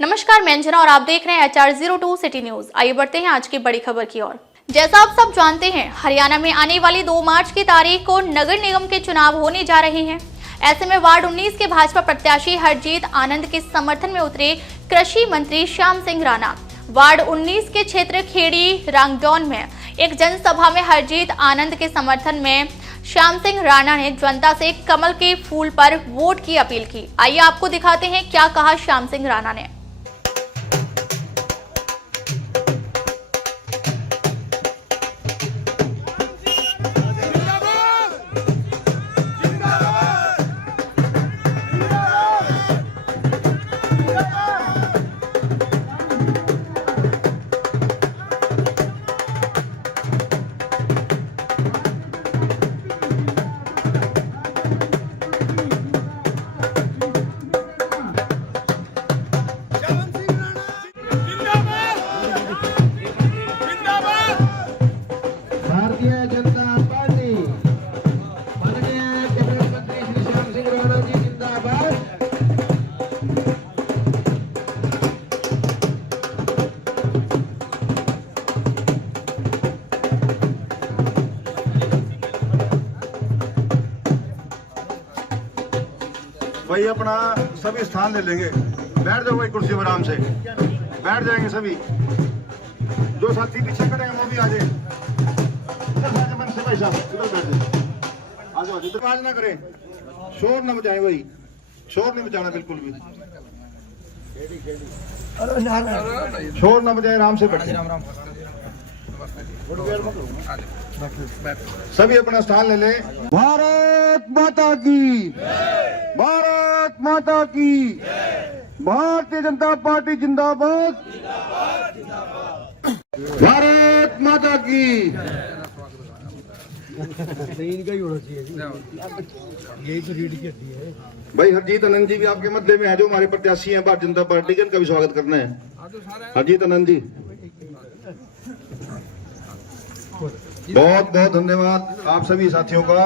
नमस्कार, मैं अंजना और आप देख रहे हैं HR02 सिटी न्यूज। आइए बढ़ते हैं आज की बड़ी खबर की ओर। जैसा आप सब जानते हैं, हरियाणा में आने वाली 2 मार्च की तारीख को नगर निगम के चुनाव होने जा रहे हैं। ऐसे में वार्ड 19 के भाजपा प्रत्याशी हरजीत आनंद के समर्थन में उतरे कृषि मंत्री श्याम सिंह राणा। वार्ड 19 के क्षेत्र खेड़ी रांगडौन में एक जनसभा में हरजीत आनंद के समर्थन में श्याम सिंह राणा ने जनता से कमल के फूल पर वोट की अपील की। आइए आपको दिखाते हैं क्या कहा श्याम सिंह राणा ने। भाई अपना सभी स्थान ले लेंगे। बैठ जाओ भाई कुर्सी पर, आराम से बैठ जाएंगे सभी। जो साथी पीछे करेंगे वो भी आ जाए। भाई साहब इधर बैठ जाए, आ जाओ। इधर आवाज ना करें, शोर ना मचाए भाई, शोर नहीं मचाना बिल्कुल भी, शोर ना मचाए, आराम से बैठे। सभी अपना स्थान ले ले। भारत माता की, भारत माता की, भारतीय जनता पार्टी जिंदाबाद, भारत माता की। भाई हरजीत आनंद जी भी आपके मध्य में है, जो हमारे प्रत्याशी हैं भारतीय जनता पार्टी के। इनका भी स्वागत करना है। हरजीत आनंद जी बहुत बहुत धन्यवाद। आप सभी साथियों का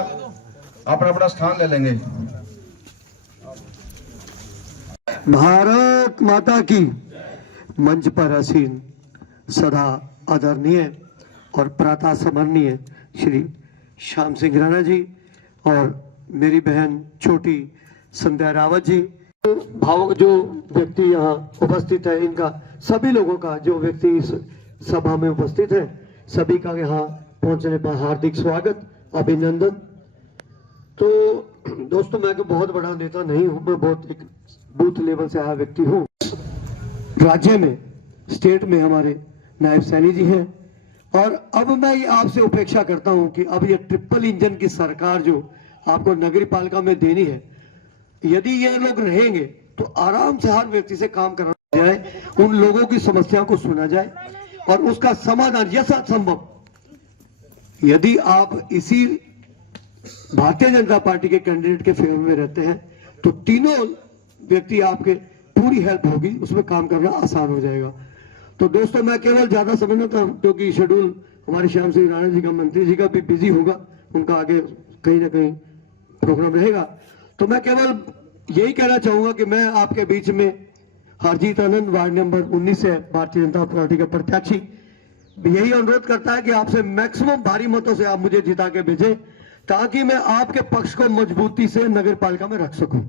अपना अपना स्थान ले लेंगे। भारत माता की मंच पर आसीन सदा आदरणीय और प्रातः स्मरणीय श्री श्याम सिंह राणा जी और मेरी बहन छोटी संध्या रावत जी, भावुक जो व्यक्ति यहाँ उपस्थित है, इनका सभी लोगों का जो व्यक्ति इस सभा में उपस्थित है, सभी का यहाँ पहुंचने पर हार्दिक स्वागत, अभिनंदन। तो दोस्तों, मैं बहुत बड़ा नेता नहीं हूं, मैं बहुत एक बूथ लेवल से आया व्यक्ति हूं। राज्य में, स्टेट में हमारे नायब सैनी जी हैं, और अब मैं ये आपसे अपेक्षा करता हूं कि अब ये ट्रिपल इंजन की सरकार जो आपको नगरी पालिका में देनी है, यदि ये लोग रहेंगे तो आराम से हर व्यक्ति से काम कराया जाए, उन लोगों की समस्या को सुना जाए और उसका समाधान यथासंभव। यदि आप इसी भारतीय जनता पार्टी के कैंडिडेट के फेवर में रहते हैं तो तीनों व्यक्ति आपके पूरी हेल्प होगी, उसमें काम करना आसान हो जाएगा। तो दोस्तों, मैं केवल ज्यादा समझना था क्योंकि शेड्यूल हमारे श्याम सिंह राणा जी का, मंत्री जी का भी बिजी होगा, उनका आगे कहीं ना कहीं प्रोग्राम रहेगा। तो मैं केवल यही कहना चाहूंगा कि मैं आपके बीच में हरजीत आनंद, वार्ड नंबर 19 से भारतीय जनता पार्टी का प्रत्याशी, यही अनुरोध करता है कि आपसे मैक्सिमम भारी मतों से आप मुझे जिता के भेजें, ताकि मैं आपके पक्ष को मजबूती से नगर पालिका में रख सकूं।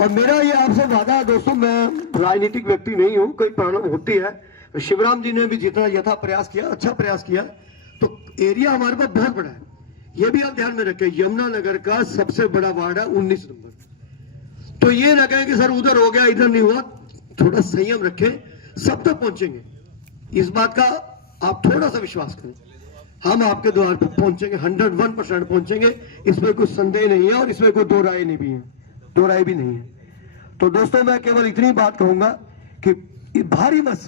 और मेरा ये आपसे वादा है दोस्तों, मैं राजनीतिक व्यक्ति नहीं हूं, कोई प्रॉब्लम होती है। शिवराम जी ने भी जितना यथा प्रयास किया, अच्छा प्रयास किया, तो एरिया हमारे पास बहुत बड़ा है। ये भी आप ध्यान में रखें, यमुनानगर का सबसे बड़ा वार्ड है 19 नंबर। तो ये ना कहें कि सर उधर हो गया इधर नहीं हुआ, थोड़ा संयम रखें, सब तक पहुंचेंगे। इस बात का आप थोड़ा सा विश्वास करें, हम आपके द्वार पर पहुंचेंगे, 101% पहुंचेंगे, इसमें कोई संदेह नहीं है और इसमें कोई दो राय नहीं भी है, दो राय भी नहीं है। तो दोस्तों, मैं केवल इतनी बात कहूंगा कि भारी मत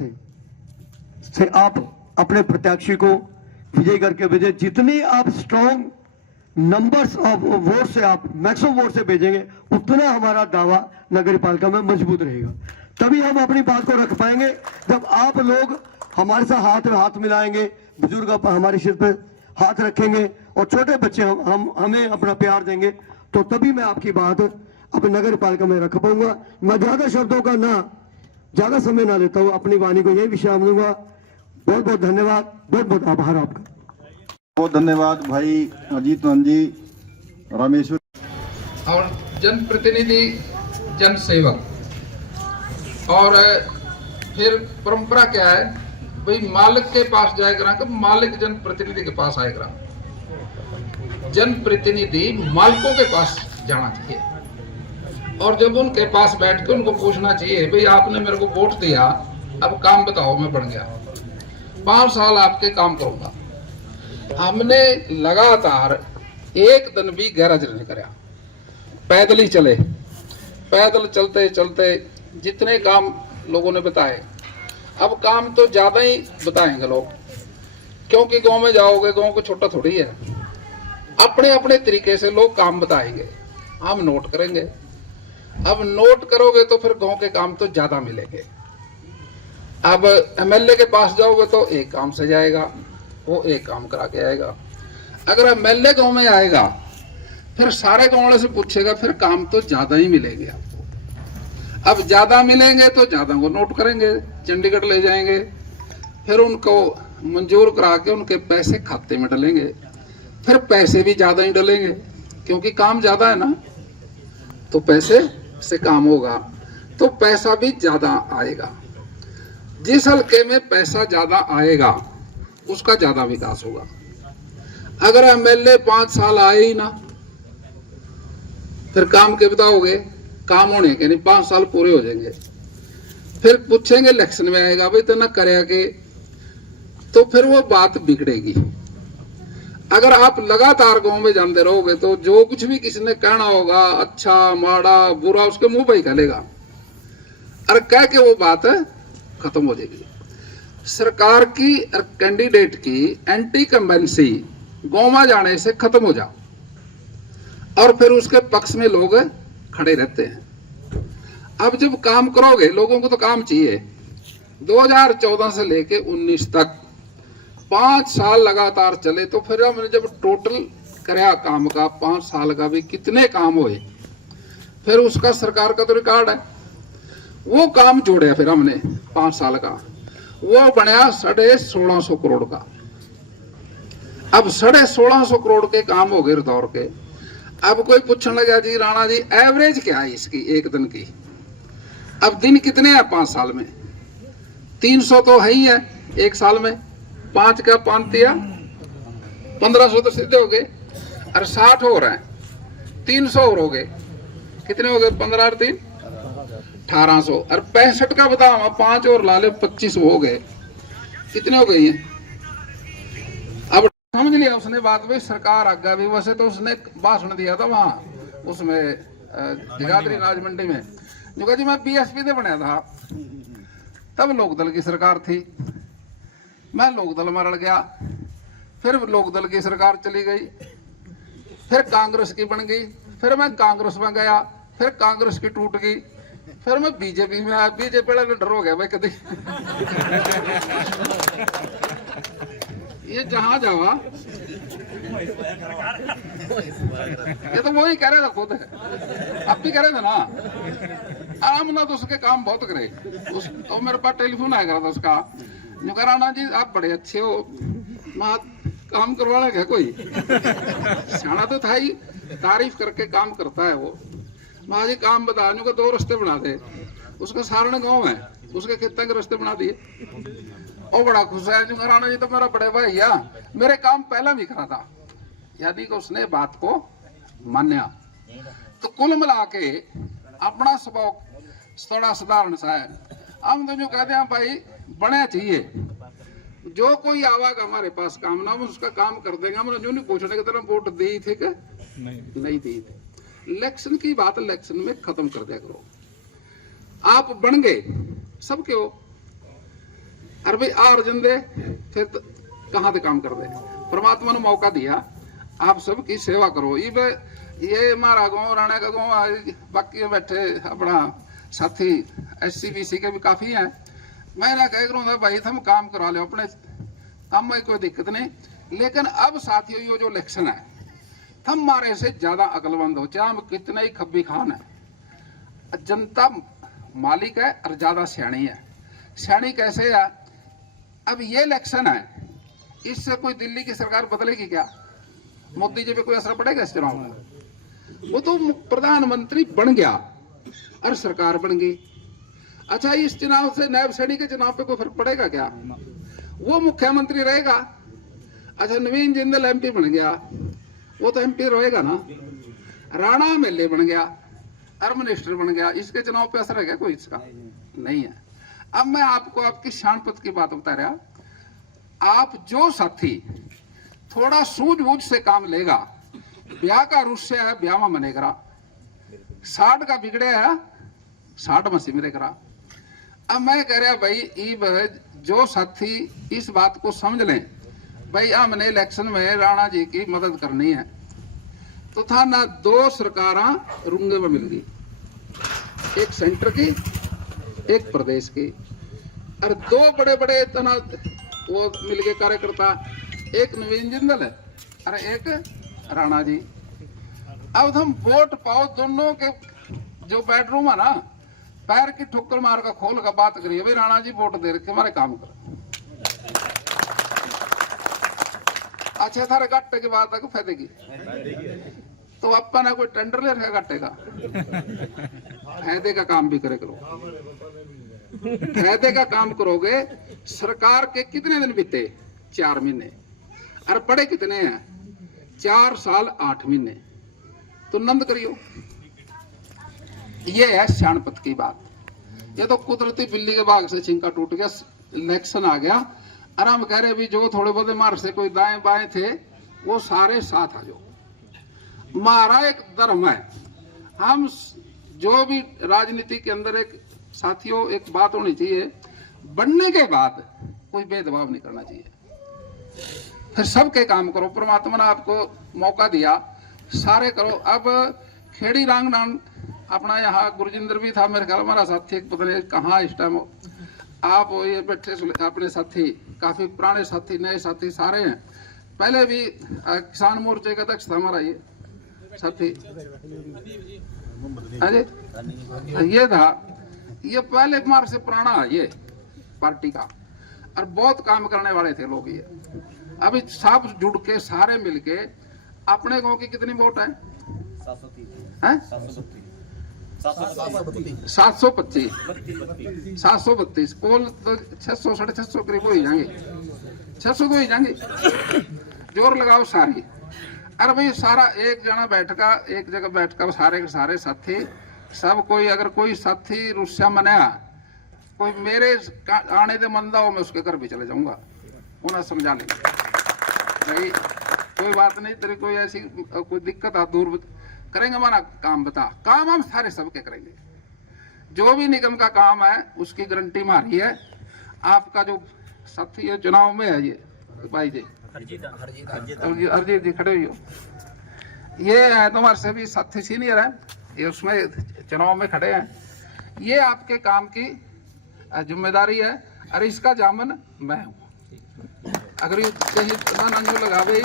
से आप अपने प्रत्याशी को विजय करके भेजें। जितनी आप स्ट्रॉन्ग नंबर्स ऑफ वोट से आप मैक्सिमम वोट से भेजेंगे, उतना हमारा दावा नगर पालिका में मजबूत रहेगा। तभी हम अपनी बात को रख पाएंगे जब आप लोग हमारे साथ हाथ में हाथ मिलाएंगे, बुजुर्ग हमारे सिर पे हाथ रखेंगे और छोटे बच्चे हमें अपना प्यार देंगे, तो तभी मैं आपकी बात अपने नगर पालिका में रख पाऊंगा। मैं ज्यादा शब्दों का ना ज्यादा समय ना लेता हूँ, अपनी वाणी को यही विश्राम दूंगा। बहुत बहुत धन्यवाद, बहुत बहुत आभार आपका। बहुत धन्यवाद भाई अजीत नंद जी, रामेश्वर। और जनप्रतिनिधि जन सेवक, और फिर परंपरा क्या है भाई, मालिक के पास जाएगा कि मालिक जनप्रतिनिधि के पास आएगा। जनप्रतिनिधि मालिकों के पास जाना चाहिए और जब उनके पास बैठ के उनको पूछना चाहिए भाई आपने मेरे को वोट दिया, अब काम बताओ। मैं बढ़ गया 5 साल आपके काम करूंगा। हमने लगातार एक दिन भी गैराज नहीं कराया, पैदल ही चले। पैदल चलते चलते जितने काम लोगों ने बताए, अब काम तो ज्यादा ही बताएंगे लोग, क्योंकि गांव में जाओगे, गांव को छोटा थोड़ी है, अपने अपने तरीके से लोग काम बताएंगे, हम नोट करेंगे। अब नोट करोगे तो फिर गांव के काम तो ज्यादा मिलेंगे। अब एमएलए के पास जाओगे तो एक काम से जाएगा, वो एक काम करा के आएगा। अगर एमएलए गांव में आएगा फिर सारे गांव वाले से पूछेगा, फिर काम तो ज्यादा ही मिलेंगे आपको। अब ज्यादा मिलेंगे तो ज्यादा को नोट करेंगे, चंडीगढ़ ले जाएंगे, फिर उनको मंजूर करा के उनके पैसे खाते में डलेंगे, फिर पैसे भी ज्यादा ही डलेंगे, क्योंकि काम ज्यादा है ना, तो पैसे से काम होगा तो पैसा भी ज्यादा आएगा। जिस हल्के में पैसा ज्यादा आएगा उसका ज्यादा विकास होगा। अगर एमएलए 5 साल आए ही ना, फिर काम के बताओगे, काम होने के नहीं, 5 साल पूरे हो जाएंगे, फिर पूछेंगे इलेक्शन में आएगा भाई तो ना करे के, तो फिर वो बात बिगड़ेगी। अगर आप लगातार गांव में जानते रहोगे तो जो कुछ भी किसी ने कहना होगा, अच्छा माड़ा बुरा, उसके मुंह पे ही कहेगा और कह के वो बात खत्म हो जाएगी। सरकार की और कैंडिडेट की एंटी कंबेंसी गांव में जाने से खत्म हो जा, और फिर उसके पक्ष में लोग खड़े रहते हैं। अब जब काम करोगे, लोगों को तो काम चाहिए। 2014 से लेके 19 तक 5 साल लगातार चले, तो फिर हमने जब टोटल कराया काम का 5 साल का भी कितने काम हुए, फिर उसका सरकार का तो रिकॉर्ड है। वो काम जोड़े फिर हमने 5 साल का, वो बनया 1650 करोड़ का। अब 1650 करोड़ के काम हो गए दौर के। अब कोई पूछने लगा जी राणा जी एवरेज क्या है इसकी एक दिन की? अब दिन कितने हैं 5 साल में? 300 तो है ही है एक साल में, 5 का 5 दिया 1500 तो सीधे हो गए, और 60 हो रहे हैं, 300 और हो गए, कितने हो गए? 15 और 3 1800, और 65 का बताओ 5 और ला ले 2500 हो गए, कितने हो गए हैं? अब समझ लिया उसने बात में, सरकार आज्ञा भी। वैसे तो उसने भाषण दिया था वहां उसमें जगाधरी राज मंडी में, जो कहा जी मैं बीएसपी से बनाया था, तब लोकदल की सरकार थी, मैं लोकदल में रल गया, फिर लोकदल की सरकार चली गई, फिर कांग्रेस की बन गई, फिर मैं कांग्रेस में गया, फिर कांग्रेस की टूट गई, फिर मैं बीजेपी में आया, बीजेपी वाला डर हो गया भाई कभी ये जहां जावा, ये तो वही कह रहे थे खुद, अब भी कह रहे थे ना, आराम ना तो उसके काम बहुत करे। तो मेरे पास टेलीफोन आया करा था उसका, राणा जी आप बड़े अच्छे हो, काम करवाना क्या कोई सियाना तो था ही, तारीफ करके काम करता है वो। माँ जी काम बता, का 2 रास्ते बना दे, उसका सारण गांव है, उसके खेतों के रास्ते बना दिए, और बड़ा खुश है। राणा जी तो मेरा बड़े भाई है, मेरे काम पहला भी करा था, यानी कि उसने बात को मान्या। तो कुल मिला के अपना स्वभाव थोड़ा साधारण सा है। हम तो जो कहते हैं भाई बने चाहिए, जो कोई आवागा हमारे पास काम ना, उसका काम कर देंगे। हम जो नहीं पूछने की तरह वोट दी थी कि नहीं दी थी। इलेक्शन की बात इलेक्शन में खत्म कर दिया करो। आप बन गए सबके हो, अरे भाई अर्जन दे, फिर कहाँ से काम कर दे? परमात्मा ने मौका दिया, आप सबकी सेवा करो। ये हमारा गाँव राणा का गाँव, बाकी बैठे अपना साथी SC-BC के भी काफी हैं। मैं ना कह रहा हूँ भाई तुम काम करा लो अपने काम में, कोई दिक्कत नहीं। लेकिन अब साथियों ये जो इलेक्शन है, तुम हमारे से ज्यादा अकलमंद हो, चाहे हम कितने ही खब्बी खान है, जनता मालिक है और ज्यादा सियाणी है। सियाणी कैसे है? अब ये इलेक्शन है, इससे कोई दिल्ली की सरकार बदलेगी क्या? मोदी जी पे कोई असर पड़ेगा इस चुनाव में? वो तो प्रधानमंत्री बन गया और सरकार बन गई। अच्छा, इस चुनाव से नायब सैनी के चुनाव पे कोई फर्क पड़ेगा क्या? वो मुख्यमंत्री रहेगा। अच्छा, नवीन जिंदल एमपी बन गया, वो तो एमपी रहेगा ना। राणा एमएलए बन गया और मिनिस्टर बन गया, इसके चुनाव पे असर है क्या कोई? इसका नहीं है। अब मैं आपको आपकी शानपत की बात बता रहा। आप जो साथी थोड़ा सूझबूझ से काम लेगा, ब्याह का रुस्से है ब्याह में मने करा, 60 का बिगड़े है 60 में सिमरे करा। अब मैं कह रहा भाई जो साथी इस बात को समझ लें, भाई हमने इलेक्शन में राणा जी की मदद करनी है, तो था ना 2 सरकारां रुंगे में मिल गई, एक सेंटर की एक प्रदेश की, और 2 बड़े बड़े तना वो मिल गए कार्यकर्ता, एक नवीन जिंदल है और एक राणा जी। अब हम वोट पाओ दोनों के जो बेडरूम है ना, पैर की ठोकर मार का खोल का बात करिए, भाई राणा जी वोट दे रखे हमारे काम कर। अच्छा, थारे गट्टे की बात है फायदे की, तो अपन ने कोई टेंडर ले रखा गट्टे का? फायदे का काम भी करे करो। फायदे का काम करोगे। सरकार के कितने दिन बीते? 4 महीने। और पड़े कितने हैं? 4 साल 8 महीने। तो नंद करियो। ये है शानपत की बात। ये तो कुदरती बिल्ली के बाग से छिंका टूट गया, इलेक्शन आ गया और हम कह रहे भी जो थोड़े बहुत मार से कोई दाएं बाएं थे वो सारे साथ आ जाओ। हमारा एक धर्म है, हम जो भी राजनीति के अंदर एक साथियों एक बात होनी चाहिए, बनने के बाद कोई भेदभाव नहीं करना चाहिए, फिर सबके काम करो। परमात्मा ने आपको मौका दिया, सारे करो। अब खेड़ी रांग नाम अपना यहाँ गुरजिंदर भी था मेरे ख्याल, हमारा साथी एक पता नहीं कहाँ इस टाइम आप ये बैठे अपने साथी, काफी पुराने साथी नए साथी सारे हैं। पहले भी किसान मोर्चे का अध्यक्ष था हमारा ये साथी, अरे ये था, ये पहले कुमार से पुराना है ये पार्टी का, और बहुत काम करने वाले थे लोग ये। अभी सब जुड़ के सारे मिलके अपने गांव की कितनी वोट है? 732 पोल तो 600 650 करीब हो ही जाएंगे, 600 तो ही जाएंगे। जोर लगाओ सारी। अरे भाई सारा एक जना बैठका, एक जगह बैठकर सारे के सारे साथी सब कोई, अगर कोई साथी रुस्सा मनाया, कोई मेरे आने दे मंदा हो, मैं उसके घर भी चले जाऊंगा, उन्हें समझा लेंगे भाई कोई बात नहीं, तेरी कोई ऐसी कोई दिक्कत आ दूर करेंगे, हमारा काम बता। काम हम सारे सबके करेंगे, जो भी निगम का काम है उसकी गारंटी हमारी है। आपका जो साथी है चुनाव में है ये भाई जी हरजीत जी खड़े हुई हो, ये है तुम्हारे से भी साथी सीनियर है, ये उसमें चुनाव में खड़े हैं। ये आपके काम की जिम्मेदारी है और इसका जामन मैं हूँ। अगर ये कहीं नंजू लगावे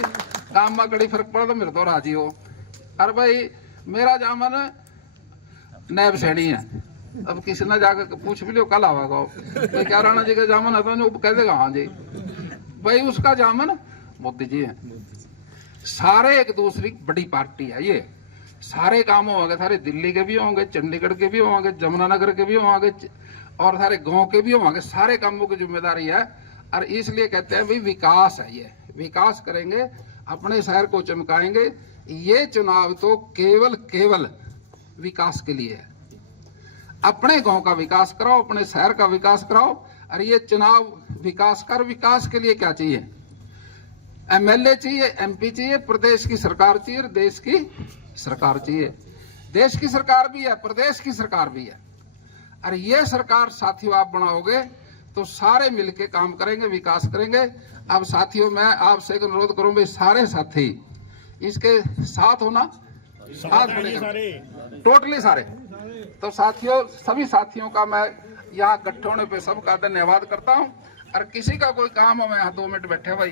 काम में कड़ी फर्क पड़ा तो मेरे तो राजी हो। अरे भाई मेरा जामन नायब सैनी है, अब किसी ने जाकर पूछ भी लियो कल आवागा तो क्या राणा जी का जामन है, तो कह देगा हाँ जी भाई उसका जामन मोदी जी है। सारे एक दूसरी बड़ी पार्टी है, ये सारे काम होंगे, सारे दिल्ली के भी होंगे, चंडीगढ़ के भी होंगे, जमुनानगर के भी होंगे और सारे गांव के भी होंगे, सारे कामों की जिम्मेदारी है। और इसलिए कहते हैं भाई विकास है, ये विकास करेंगे, अपने शहर को चमकाएंगे। ये चुनाव तो केवल विकास के लिए है। अपने गांव का विकास कराओ, अपने शहर का विकास कराओ। और ये चुनाव विकास के लिए क्या चाहिए? एमएलए चाहिए, एमपी चाहिए, प्रदेश की सरकार चाहिए, देश की सरकार चाहिए। देश की सरकार भी है, प्रदेश की सरकार भी है। और ये सरकार साथियों आप बनाओगे तो सारे मिलके काम करेंगे, विकास करेंगे। अब साथियों मैं आपसे एक अनुरोध करूं भाई सारे साथी इसके साथ होना, साथ होने टोटली सारे। तो साथियों सभी साथियों का मैं यहाँ इकट्ठे होने पे सबका धन्यवाद करता हूँ। और किसी का कोई काम हो, मैं यहाँ 2 मिनट बैठे भाई,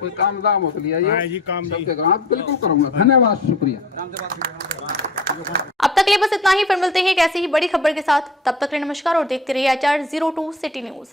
कोई काम दाम हो तो लिया सबके काम बिल्कुल करूंगा। धन्यवाद, शुक्रिया। अब तक के लिए बस इतना ही, फिर मिलते हैं एक ऐसी ही बड़ी खबर के साथ। तब तक के लिए नमस्कार और देखते रहिए HR02 सिटी न्यूज।